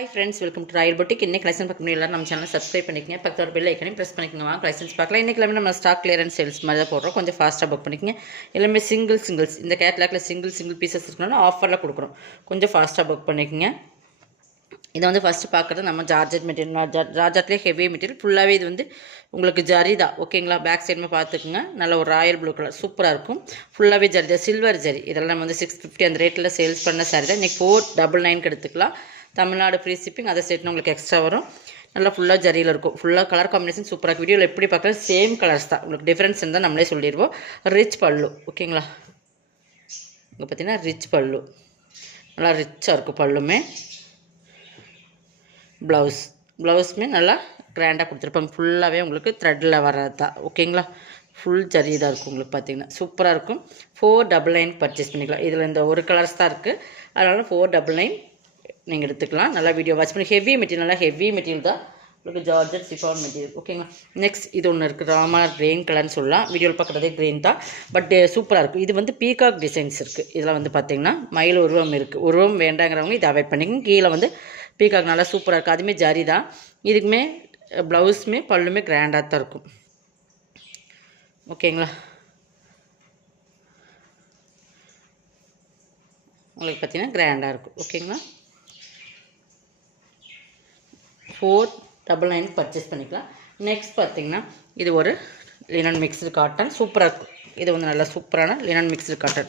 Hi friends, welcome to Royal Boutique. இன்னைக்கு collection பார்க்க முடியல நம்ம சேனலை சப்ஸ்கிரைப் பண்ணிக்கங்க. பக்கத்தோட பெல் ஐக்கனையும் பிரஸ் பண்ணிக்கங்க. வாங்க கலெக்ஷன்ஸ் பார்க்கலாம். இன்னைக்கு எல்லாமே நம்ம ஸ்டாக் கிளியரன்ஸ் சேல்ஸ் மாதிரி தான் போடுறோம். கொஞ்சம் ஃபாஸ்ட்டாக புக் பண்ணிக்கங்க. எல்லாமே சிங்கிள்ஸ் இந்த கேட்லாக்ல சிங்கிள் பீசஸ் இருக்கணும்னா ஆஃபரில் கொடுக்குறோம். கொஞ்சம் ஃபாஸ்ட்டாக புக் பண்ணிக்கங்க. இதை வந்து ஃபஸ்ட்டு பார்க்குறது நம்ம ஜார்ஜெட் மெட்டீரியல். ஜார்ஜெட்லேயே ஹெவி மெட்டீரியல் ஃபுல்லாகவே இது வந்து உங்களுக்கு ஜரி தான். ஓகேங்களா? பேக் சைடுமே பார்த்துக்குங்க. நல்ல ஒரு ராயல் ப்ளூ கலர் சூப்பராக இருக்கும். ஃபுல்லாகவே ஜரி தான், சில்வர் ஜரி. இதெல்லாம் நம்ம வந்து 650 அந்த ரேட்டில் சேல்ஸ் பண்ண சாரி தான். இன்றைக்கி 499 எடுத்துக்கலாம். Tamil Nadu free shipping. அதை சேர்த்து உங்களுக்கு எக்ஸ்ட்ரா வரும். நல்லா ஃபுல்லாக ஜரியில் இருக்கும். ஃபுல்லாக கலர் காம்பினேஷன் சூப்பராக. வீடியோவில் எப்படி பார்க்குறது சேம் கலர்ஸ் தான். உங்களுக்கு டிஃப்ரென்ஸ் இருந்தால் நம்மளே சொல்லிடுவோம். ரிச் பல்லு. ஓகேங்களா? இங்கே பார்த்தீங்கன்னா ரிச் பல்லு நல்லா ரிச்சாக இருக்கும். பல்லுமே ப்ளவுஸுமே நல்லா கிராண்டாக கொடுத்துருப்பாங்க. ஃபுல்லாகவே உங்களுக்கு த்ரெட்டில் வர்றது தான். ஓகேங்களா? ஃபுல் ஜரி தான் இருக்கும். உங்களுக்கு பார்த்தீங்கன்னா சூப்பராக இருக்கும். 499 பர்ச்சேஸ் பண்ணிக்கலாம். இதில் இந்த ஒரு கலர்ஸ் தான் இருக்குது. அதனால் 499 நீங்கள் எடுத்துக்கலாம். நல்லா வீடியோ வாட்ச் பண்ணி. ஹெவி மெட்டீரியல், நல்லா ஹெவி மெட்டீரியல் தான் உங்களுக்கு. Georgette chiffon material. ஓகேங்களா? நெக்ஸ்ட் இது ஒன்று இருக்குது. ராமா கிரீன் கலர்னு சொல்லலாம். வீடியோவில் பார்க்குறதே க்ரீன் தான், பட் சூப்பராக இருக்கும். இது வந்து பீகாக் டிசைன்ஸ் இருக்குது. இதில் வந்து பார்த்திங்கன்னா மயில் உருவம் இருக்குது. உருவம் வேண்டாங்கிறவங்க இதை அவாய்ட் பண்ணிக்கங்க. கீழே வந்து பீகாக் நல்லா சூப்பராக இருக்குது. அதுவுமே ஜரி தான். இதுக்குமே ப்ளவுஸுமே பல்லுமே கிராண்டாக தான் இருக்கும். ஓகேங்களா? உங்களுக்கு பார்த்தீங்கன்னா கிராண்டாக இருக்கும். ஓகேங்களா? 499 பர்ச்சேஸ் பண்ணிக்கலாம். நெக்ஸ்ட் பார்த்திங்கன்னா இது ஒரு லினன் மிக்ஸ்டு காட்டன் சூப்பராக இருக்கும். இது வந்து நல்லா சூப்பரான லினன் மிக்ஸ்டு காட்டன்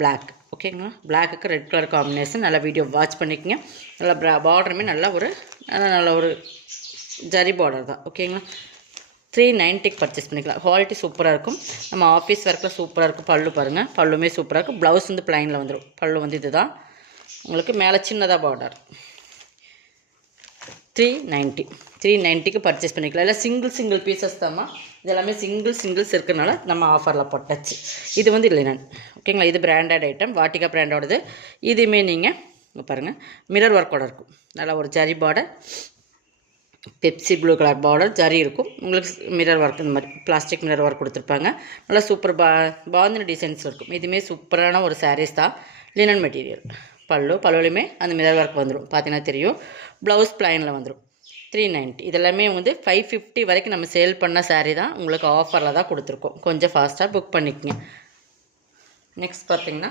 பிளாக். ஓகேங்களா? பிளாக்குக்கு ரெட் கலர் காம்பினேஷன். நல்லா வீடியோ வாட்ச் பண்ணிக்கோங்க. நல்லா பார்டருமே நல்ல ஒரு ஜரி பார்டர் தான். ஓகேங்களா? 390 பர்ச்சேஸ் பண்ணிக்கலாம். குவாலிட்டி சூப்பராக இருக்கும். நம்ம ஆஃபீஸ் ஒர்க்கில் சூப்பராக இருக்கும். பல்லு பாருங்கள், பல்லுமே சூப்பராக இருக்கும். ப்ளவுஸ் வந்து ப்ளைனில் வந்துடும். பல்லு வந்து இது தான் உங்களுக்கு. மேலே சின்னதாக பார்டர். 390க்கு பர்ச்சேஸ் பண்ணிக்கலாம். இல்லை சிங்கிள் பீசஸ் தாம்மா. இது எல்லாமே சிங்கிள்ஸ் இருக்கிறனால நம்ம ஆஃபரில் போட்டாச்சு. இது வந்து லினன். ஓகேங்களா? இது பிராண்டட் ஐட்டம், வாட்டிகா பிராண்டோடது. இதுவுமே நீங்கள் பாருங்கள் மிரர் ஒர்க்கோட இருக்கும். நல்லா ஒரு zari border, Pepsi blue colour border zari இருக்கும். உங்களுக்கு மிரர் ஒர்க் இந்த மாதிரி பிளாஸ்டிக் மிரர் ஒர்க் கொடுத்துருப்பாங்க. நல்லா சூப்பர் பாந்தின டிசைன்ஸ் இருக்கும். இதுவுமே சூப்பரான ஒரு சாரீஸ் தான். Linen material. பல்லுலையுமே அந்த மிரர் ஒர்க் வந்துடும். பார்த்தீங்கன்னா தெரியும். ப்ளவுஸ் ப்ளைனில் வந்துடும். 390. இதெல்லாமே வந்து 550 வரைக்கும் நம்ம சேல் பண்ண சாரீ தான். உங்களுக்கு ஆஃபரில் தான் கொடுத்துருக்கோம். கொஞ்சம் ஃபாஸ்ட்டாக புக் பண்ணிக்கங்க. நெக்ஸ்ட் பார்த்திங்கன்னா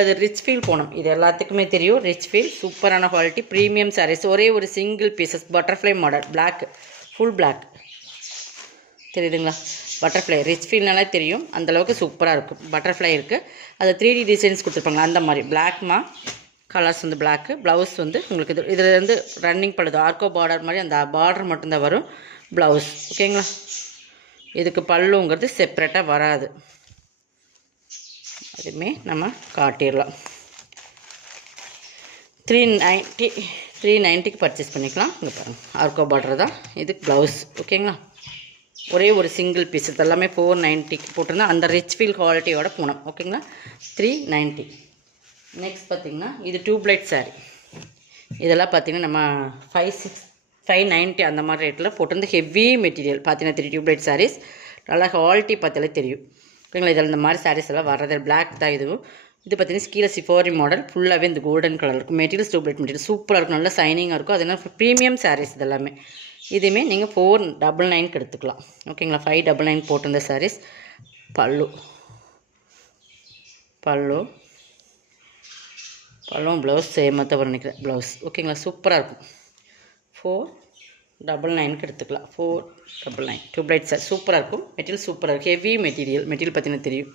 அது ரிச் ஃபீல் போகணும். இது எல்லாத்துக்குமே தெரியும். ரிச் ஃபீல் சூப்பரான குவாலிட்டி ப்ரீமியம் சாரீஸ். ஒரே ஒரு single pieces butterfly model black, full black தெரியுதுங்களா? பட்டர்ஃப்ளை ரிச் ஃபீல்னாலே தெரியும். அந்தளவுக்கு சூப்பராக இருக்கும். பட்டர்ஃப்ளை இருக்குது. அது 3D டிசைன்ஸ் கொடுத்துருப்பாங்க. அந்த மாதிரி பிளாக்மா கலர்ஸ் வந்து பிளாக்கு. ப்ளவுஸ் வந்து உங்களுக்கு இதில் வந்து ரன்னிங் பழுது ஆர்கோ பார்டர் மாதிரி அந்த பார்டர் மட்டும்தான் வரும் ப்ளவுஸ். ஓகேங்களா? இதுக்கு பல்லுங்கிறது செப்ரேட்டாக வராது. அதுவுமே நம்ம காட்டிடலாம். 390க்கு பர்ச்சேஸ் பண்ணிக்கலாம். இங்கே பாருங்கள் ஆர்கோ பார்டர் தான். இது ப்ளவுஸ். ஓகேங்களா? ஒரே ஒரு சிங்கிள் பீஸ். இது எல்லாமே 490க்கு போட்டிருந்தா அந்த ரிச் ஃபீல் குவாலிட்டியோட போனோம். ஓகேங்களா? 390. நெக்ஸ்ட் பார்த்திங்கன்னா இது டியூப்லைட் சாரீ. இதெல்லாம் பார்த்திங்கன்னா நம்ம 590 அந்த மாதிரி ரேட்டில் போட்டிருந்து ஹெவி மெட்டீரியல். பார்த்தீங்கன்னா 3 டியூப்லைட் சாரீஸ். நல்லா குவாலிட்டி பார்த்தாலே தெரியும். ஓகேங்களா? இதில் இந்த மாதிரி சாரீஸ் எல்லாம் வர்றது பிளாக் தான். இதுவும் இது பார்த்திங்கன்னா கீழே சிஃபாரி மாடல் ஃபுல்லாகவே இந்த கோல்டன் கலர் இருக்கும். மெட்டீரியல் டியூப்லைட் மெட்டீரியல் சூப்பராக இருக்கும். நல்லா சைனிங்காக இருக்கும். அது என்ன ப்ரீமியம் சாரீஸ் இதெல்லாமே. இதுவுமே நீங்கள் 499க்கு எடுத்துக்கலாம். ஓகேங்களா? 599 போட்டிருந்த சாரீஸ். பல்லும் ப்ளவுஸ் சேமாக தான் நினைக்கிறேன். ப்ளவுஸ் ஓகேங்களா? சூப்பராக இருக்கும். 499க்கு எடுத்துக்கலாம். 499 டியூப்லைட் சார் சூப்பராக இருக்கும். மெட்டீரியல் சூப்பராக இருக்கும். ஹெவி மெட்டீரியல் பார்த்தீங்கன்னா தெரியும்.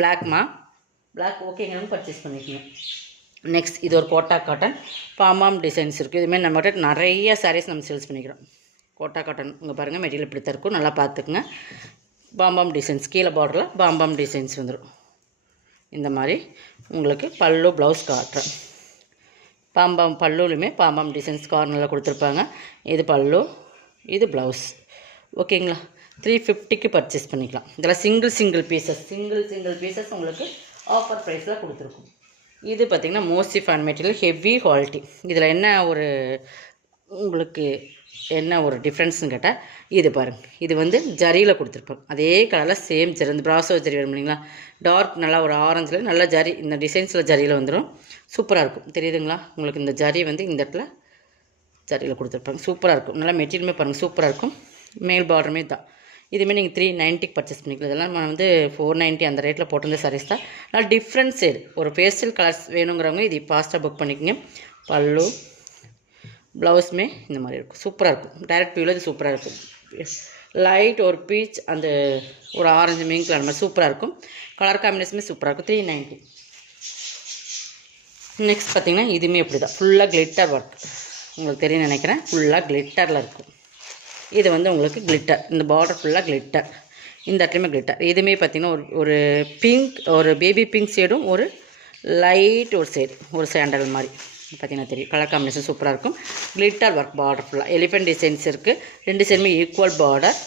பிளாக் ஓகேங்கன்னு பர்ச்சேஸ் பண்ணிக்கணும். நெக்ஸ்ட் இது ஒரு கோட்டா காட்டன் பாமாம் டிசைன்ஸ் இருக்குது. இதுமாதிரி நம்மகிட்ட நிறைய சாரீஸ் நம்ம சேல்ஸ் பண்ணிக்கிறோம். கோட்டா காட்டன் இங்கே பாருங்கள் மெட்டீரியல் இப்படி தான் இருக்கும். நல்லா பார்த்துக்குங்க. பாம்பாம் டிசைன்ஸ் கீழே பார்டரில் பாம்பாம் டிசைன்ஸ் வந்துடும். இந்த மாதிரி உங்களுக்கு பல்லு ப்ளவுஸ் காட்டுறேன். பல்லுலையுமே பாம்பாம் டிசைன்ஸ் கார்னரில் கொடுத்துருப்பாங்க. இது பல்லு, இது ப்ளவுஸ். ஓகேங்களா? 350க்கு பர்ச்சேஸ் பண்ணிக்கலாம். இதெல்லாம் சிங்கிள் பீசஸ் உங்களுக்கு ஆஃபர் ப்ரைஸில் கொடுத்துருக்கும். இது பார்த்திங்கன்னா mostly fan material heavy quality. இதில் என்ன ஒரு உங்களுக்கு என்ன ஒரு டிஃப்ரென்ஸ்னு கேட்டால் இது பாருங்கள், இது வந்து ஜரியில் கொடுத்துருப்பாங்க. அதே கலரில் சேம் ஜரி, இந்த ப்ராசோ ஜரி வரும் இல்லைங்களா, டார்க் நல்லா ஒரு ஆரஞ்சில் நல்லா ஜரி, இந்த டிசைன்ஸில் ஜரியில் வந்துடும். சூப்பராக இருக்கும். தெரியுதுங்களா உங்களுக்கு? இந்த ஜரி வந்து இந்த இடத்துல ஜரியில் கொடுத்துருப்பாங்க. சூப்பராக இருக்கும். நல்லா மெட்டீரியலுமே பாருங்கள் சூப்பராக இருக்கும். மேல் பார்டருமே தான். இதுமாரி நீங்கள் 390 பர்ச்சேஸ் பண்ணிக்கலாம். இதெல்லாம் நான் வந்து 490 அந்த ரேட்டில் போட்டிருந்த சாரீஸ் தான். நல்லா டிஃப்ரெண்ட் ஷேடு, ஒரு பேஸ்டல் கலர்ஸ் வேணுங்கிறவங்க இது ஃபாஸ்ட்டாக புக் பண்ணிக்கோங்க. பல்லு ப்ளவுஸுமே இந்த மாதிரி இருக்கும். சூப்பராக இருக்கும். டைரக்ட் வியூவில் இது சூப்பராக இருக்கும். லைட் ஒரு பீச், அந்த ஒரு ஆரஞ்சு மீன் கலர் மாதிரி சூப்பராக இருக்கும். கலர் காம்பினேஷனுமே சூப்பராக இருக்கும். 390. நெக்ஸ்ட் பார்த்திங்கன்னா இதுவுமே இப்படி தான், ஃபுல்லாக கிளிட்டர் ஒர்க். உங்களுக்கு தெரியும் நினைக்கிறேன். ஃபுல்லாக கிளிட்டரில் இருக்கும். இது வந்து உங்களுக்கு கிளிட்டர், இந்த பார்டர் ஃபுல்லாக கிளிட்டர், இந்த இடத்துலையுமே கிளிட்டர். இதுவுமே பார்த்திங்கன்னா ஒரு பிங்க், ஒரு பேபி பிங்க் ஷேடும், ஒரு லைட் ஒரு ஷேடு, ஒரு சாண்டல் மாதிரி பார்த்திங்கன்னா தெரியும். கலர் காம்பினேஷன் சூப்பராக இருக்கும். கிளிட்டர் ஒர்க் பார்டர் ஃபுல்லாக எலிஃபென்ட் டிசைன்ஸ் இருக்குது. 2 சைடுமே ஈக்குவல் பார்டர்.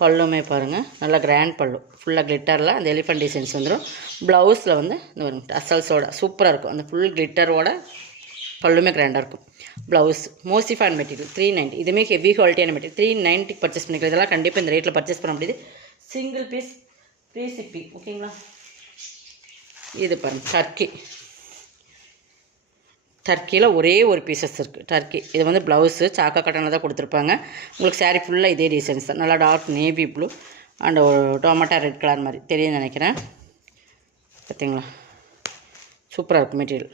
பல்லுமே பாருங்கள் நல்லா கிராண்ட் பல்லு, ஃபுல்லாக கிளிட்டரில் அந்த எலிஃபென்ட் டிசைன்ஸ் வந்துடும். ப்ளவுஸில் வந்து இந்த ஒரு டசல்ஸோட சூப்பராக இருக்கும். அந்த ஃபுல் கிளிட்டரோட பல்லுமே கிராண்டாக இருக்கும். ப்ளவுஸ் மோசிஃபான் மெட்டீரியல் 390. இதுவுமே ஹெவி குவாலிட்டியான மெட்டீரியல். 390 பர்ச்சேஸ் பண்ணிக்கலாம். இதெல்லாம் கண்டிப்பாக இந்த ரேட்டில் பர்ச்சேஸ் பண்ண முடியுது. Single piece free shipping. ஓகேங்களா? இது பாருங்கள் டர்க்கியில் ஒரே ஒரு பீசஸ் இருக்குது. டர்க்கி இது வந்து ப்ளவுஸு சாக்கா கட்டனில் தான் கொடுத்துருப்பாங்க. உங்களுக்கு சாரீ ஃபுல்லாக இதே டிசைன்ஸ் தான். நல்லா டார்க் நேவி ப்ளூ அண்ட் ஒரு டொமேட்டோ ரெட் கலர் மாதிரி தெரியும்னு நினைக்கிறேன். பார்த்தீங்களா? சூப்பராக இருக்கும் மெட்டீரியல்.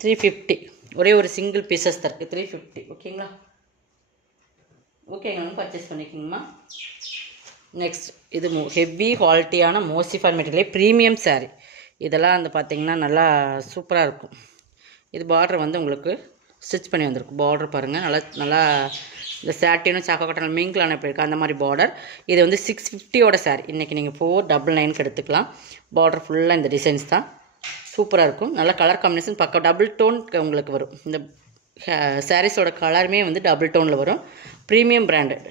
350. ஒரே ஒரு சிங்கிள் பீசஸ் தான் இருக்குது. 350. ஓகேங்களா? ஓகேங்க, பர்ச்சேஸ் பண்ணிக்கோங்கம்மா. நெக்ஸ்ட் இது ஹெவி குவாலிட்டியான மோசிஃபான் மெட்டீரியல் ப்ரீமியம் சாரீ. இதெல்லாம் வந்து பார்த்திங்கன்னா நல்லா சூப்பராக இருக்கும். இது பார்டர் வந்து உங்களுக்கு ஸ்டிச் பண்ணி வந்திருக்கும். பார்டர் பாருங்கள் நல்லா இந்த சாட்டினும் சாக்கா கட்டணும் மிங்கிலான எப்படி இருக்குது அந்த மாதிரி பார்டர். இது வந்து 650யோட சாரீ. இன்றைக்கி நீங்கள் 499க்கு எடுத்துக்கலாம். பார்டர் ஃபுல்லாக இந்த டிசைன்ஸ் தான். சூப்பராக இருக்கும். நல்லா கலர் காம்பினேஷன் பக்கம் டபுள் டோன் உங்களுக்கு வரும். இந்த சாரீஸோட கலருமே வந்து டபுள் டோனில் வரும். Premium branded.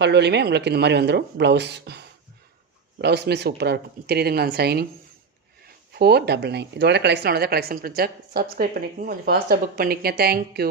பல்லுலையுமே உங்களுக்கு இந்த மாதிரி வந்துடும். ப்ளவுஸுமே சூப்பராக இருக்கும். தெரியுதுங்களா அந்த சைனிங்? 499. இதோட கலெக்ஷன் அவ்வளோதான். கலெக்ஷன் பிடிச்சா சப்ஸ்கிரைப் பண்ணிக்கோங்க. கொஞ்சம் ஃபாஸ்ட்டாக புக் பண்ணிக்கங்க. தேங்க்யூ.